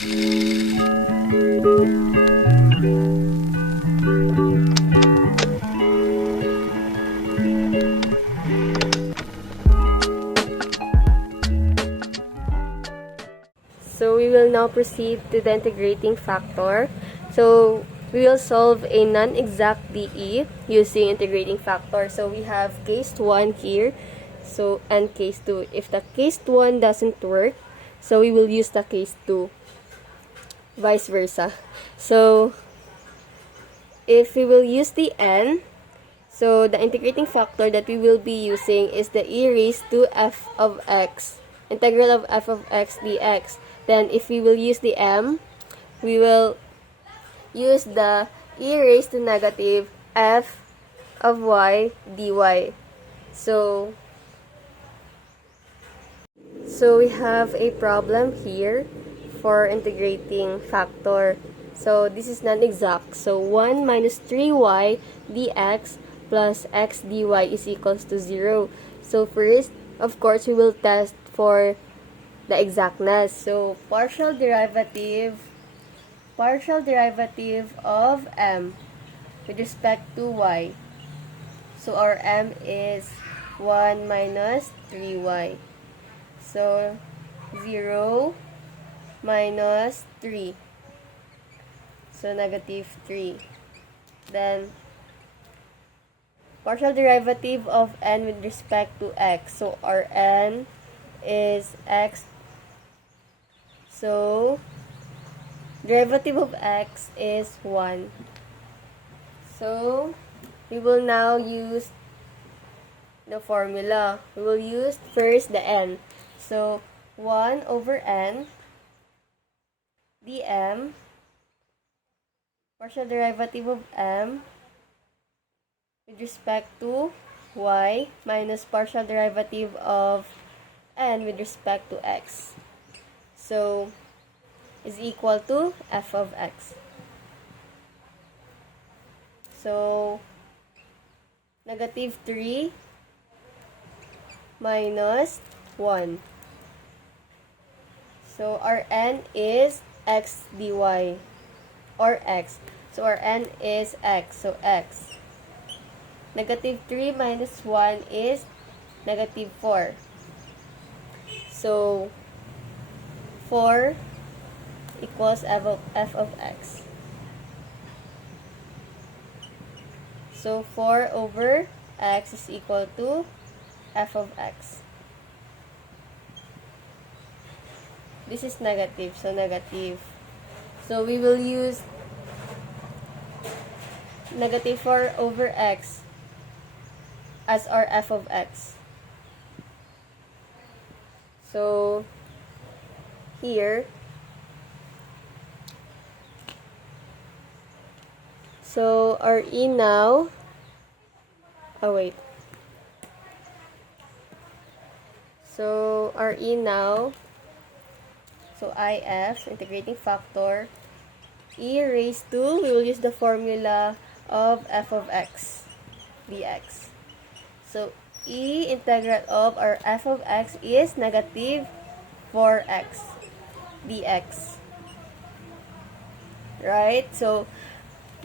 So we will now proceed to the integrating factor. So we will solve a non-exact DE using integrating factor. So we have case 1 here, so and case 2. If the case 1 doesn't work, so we will use the case 2. Vice versa. So if we will use the n, so the integrating factor that we will be using is the e raised to f of x, integral of f of x dx. Then if we will use the m, we will use the e raised to negative f of y dy. So we have a problem here for integrating factor. So this is non-exact. So 1 minus 3y dx plus x dy is equals to 0. So first, of course, we will test for the exactness. So partial derivative of m with respect to y. So our m is 1 minus 3y. So 0 minus 3. So negative 3. Then partial derivative of n with respect to x. So our n is x. So derivative of x is 1. So we will now use the formula. We will use first the n. So 1 over n dm, partial derivative of m with respect to y minus partial derivative of n with respect to x. So is equal to f of x. So negative 3 minus 1. So our n is x dy or x. So our n is x. So x. Negative 3 minus 1 is negative 4. So 4 equals f of x. So 4 over x is equal to f of x. This is negative, so negative. So we will use negative 4 over x as our f of x. So here, so our e now, so our e now, so if, integrating factor, e raised to, we will use the formula of f of x dx. So e integral of our f of x is negative 4x dx. Right? So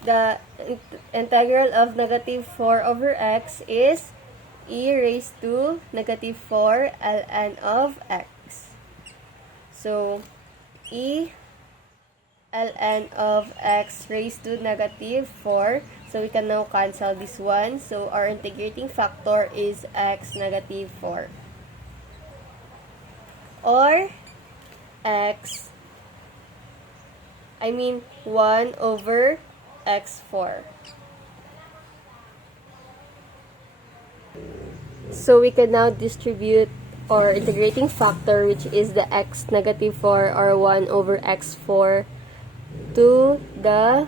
the integral of negative 4 over x is e raised to negative 4 ln of x. So e ln of x raised to negative 4. So we can now cancel this one. So our integrating factor is x negative 4. Or x, 1 over x4. So we can now distribute our integrating factor, which is the x negative 4 or 1 over x4 to the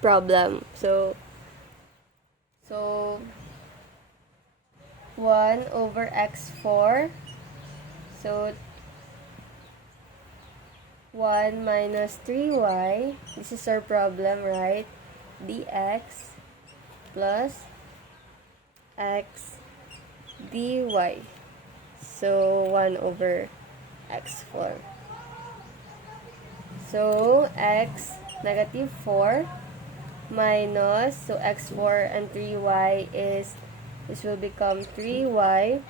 problem. So 1 over x4. So 1 minus 3y, this is our problem, right? dx plus x dy. So 1 over x4. So, x negative 4 minus, so x4 and 3y is, this will become 3y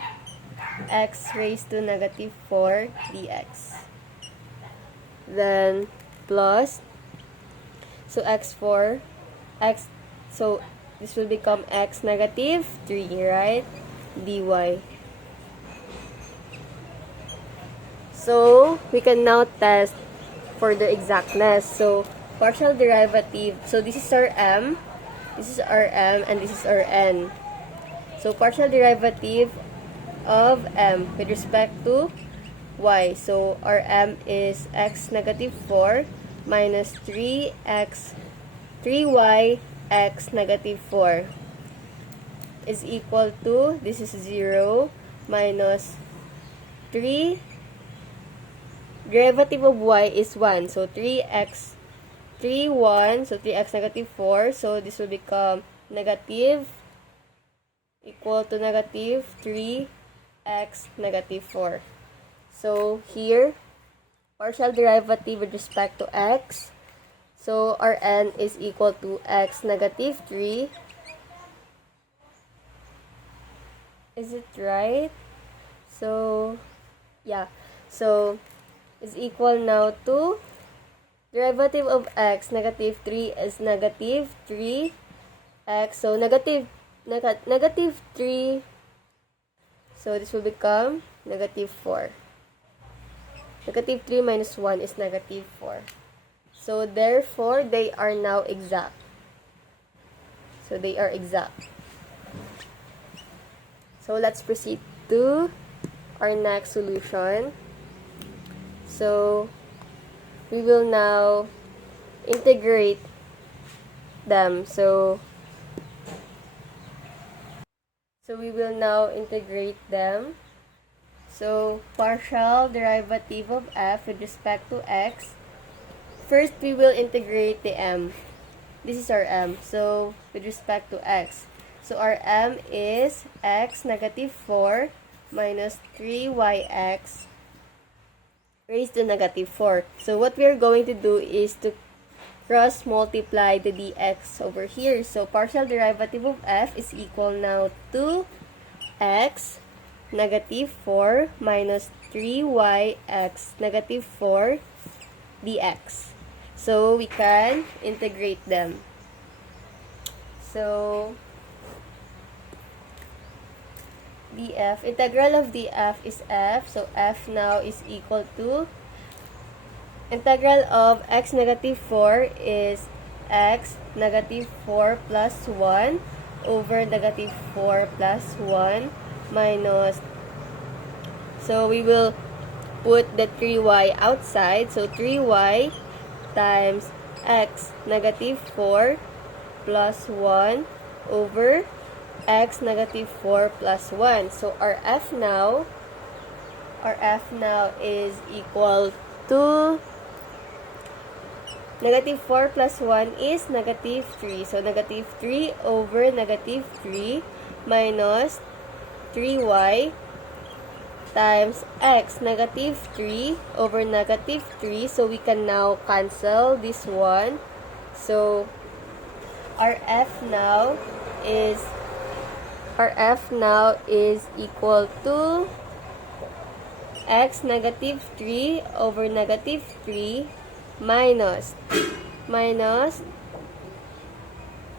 x raised to negative 4 dx. Then, plus, so x4, so this will become x negative 3, right? dy. So, we can now test for the exactness. So, partial derivative. So, this is our m, and this is our n. So, partial derivative of m with respect to y. So, our m is x negative 4 minus 3y x negative 4 is equal to, this is 0 minus 3, derivative of y is 1. So, 3x negative 4. So, this will become negative equal to negative 3x negative 4. So, here, partial derivative with respect to x. So, our n is equal to x negative 3. Is it right? So, yeah. So, is equal now to derivative of x negative 3 is negative 3x. So, negative 3. So, this will become negative 4. Negative 3 minus 1 is negative 4. So, therefore, they are now exact. So, they are exact. So, let's proceed to our next solution. So, we will now integrate them. So we will now integrate them. So, partial derivative of f with respect to x. First, we will integrate the m. This is our m. So, with respect to x. So, our m is x negative 4 minus 3yx raised to negative 4. So, what we are going to do is to cross multiply the dx over here. So, partial derivative of f is equal now to x negative 4 minus 3yx negative 4 dx. So, we can integrate them. So, df, integral of df is f. So, f now is equal to, integral of x negative 4 is x negative 4 plus 1 over negative 4 plus 1 minus, so we will put the 3y outside. So, 3y times x negative 4 plus 1 over x negative 4 plus 1. So, our f now is equal to negative 4 plus 1 is negative 3. So, negative 3 over negative 3 minus 3y times x negative 3 over negative 3. So, we can now cancel this one. So, our f now is equal to x negative 3 over negative 3 minus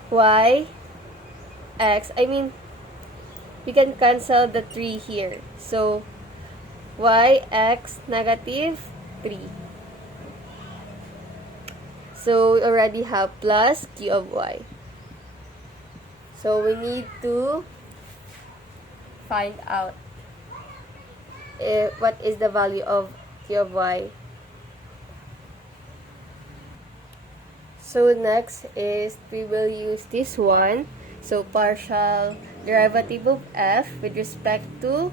y x. I mean, we can cancel the 3 here. So, y x negative 3. So, we already have plus q of y. So, we need to find out what is the value of q of y. So, next is we will use this one. So, partial derivative of f with respect to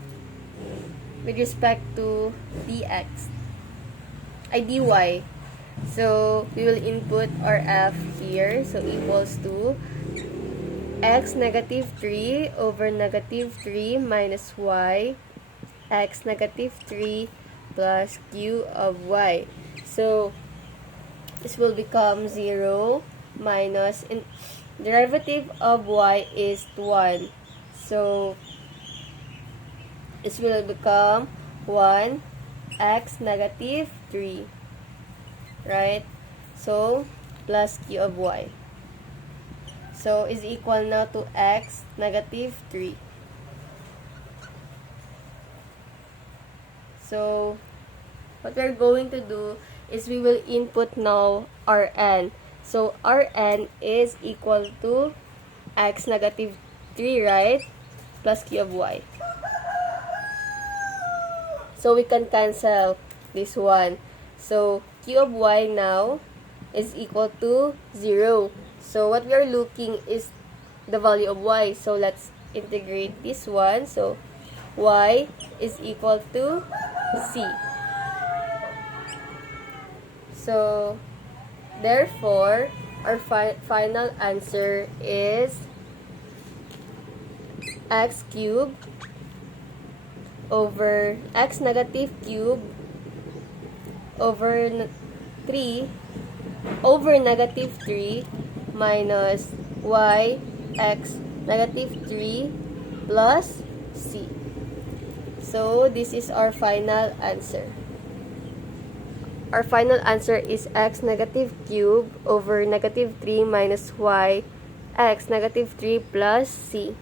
dx, dy. So, we will input our f here. So, equals to x negative 3 over negative 3 minus y x negative 3 plus q of y. So, this will become 0 minus, derivative of y is 1. So, this will become 1 x negative 3. Right? So, plus q of y. So, is equal now to x negative 3. So, what we're going to do is we will input now Rn. So, Rn is equal to x negative 3, right? Plus q of y. So, we can cancel this one. So, q of y now is equal to 0. So, what we are looking is the value of y. So, let's integrate this one. So, y is equal to c. So, therefore, our final answer is x cubed over x negative cube over 3 over negative 3 minus y x negative 3 plus c. So, this is our final answer. Our final answer is x negative cube over negative 3 minus y x negative 3 plus c.